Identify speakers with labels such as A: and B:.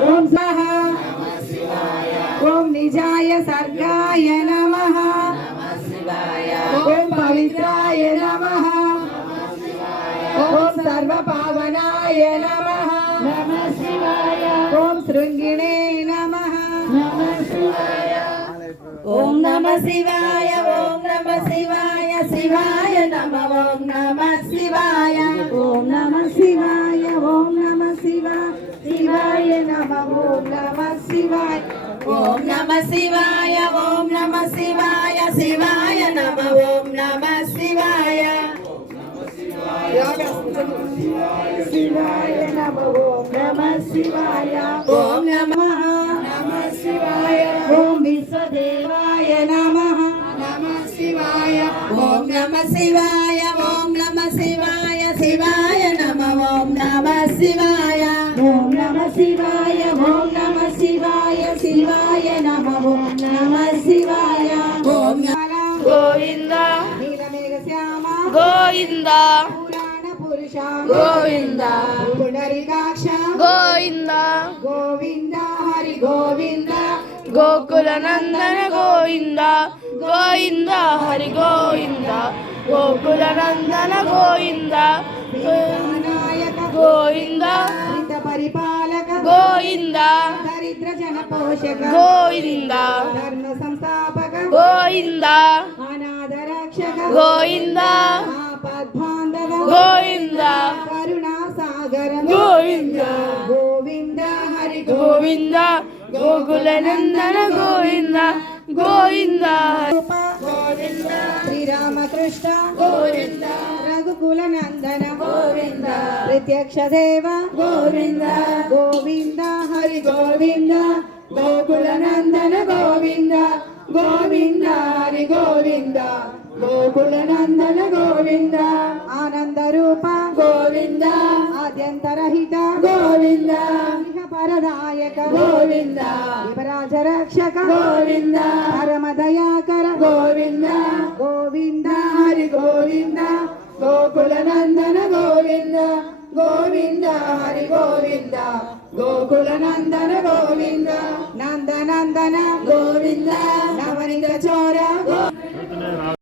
A: ఓం సహ ఓం నిజాయ సర్గాయ నమః ఓం పవిత్రాయ నమః ఓం సర్వపావనాయ నమః ఓం శృంగిణే నమః
B: ఓం నమ శివాయ ఓం నమ శివాయ శివాయ నమ ఓం నమ శివాయ
A: ఓం నమ శివాయ ఓం నమ శివాయ శివాయ నమ ఓం నమ శివాయ
B: ఓం నమ శివాయ ఓం నమ శివాయ శివాయ నమ ఓం నమ శివాయ
A: శివాయ నమ ఓం నమ శివాయ
B: ఓం నమ
A: శివాయ ఓం విశ్వదేవాయ నమః
C: శివాయ
B: ఓం నమ శివాయ ఓం నమ శివాయ శివాయ నమ ఓం నమ శివాయ
A: ఓం నమ శివాయ ఓం నమ శివాయ శివాయ నమ ఓం నమ శివాయ
B: ఓం
D: గోవింద
A: నీలమేఘ శ్యామ
D: గోవింద
A: పురాణ పురుష
D: గోవింద
A: పుండరీకాక్ష
D: గోవింద
A: గోవింద హరి గోవింద
D: గోకుల నందన గోవింద గోవింద హరి గోవింద గోకుల నందన గోవింద
A: నాయక
D: గోవింద
A: హిత పరిపాలక
D: గోవింద
A: దరిద్ర జన పోషక
D: గోవింద
A: ధర్మ సంస్థాపక
D: గోవింద
A: అనాథ రక్షక
D: గోవింద
A: ఆపద్బాంధవ
D: గోవింద
A: కరుణా సాగర
D: గోవింద
A: గోవింద హరి
D: గోవింద గోకుల నందన గోవింద గోవింద
A: గోవింద శ్రీరామకృష్ణ గోవింద రఘుకుల నందన గోవింద ప్రత్యక్ష దేవ గోవింద గోవింద హరి గోవింద గోకుల నందన గోవింద గోవింద హరి గోవింద గోకుల నందన గోవింద ఆనంద రూప గోవింద ఆద్యంతరహిత గోవింద పరదాయక గోవింద యువరాజ రక్షక గోవింద పరమ దయాకర గోవింద గోవింద హరి గోవింద గోకుల నందన గోవింద గోవింద హరి గోవింద గోకుల నందన గోవింద నందనందన గోవింద నవనిత చోర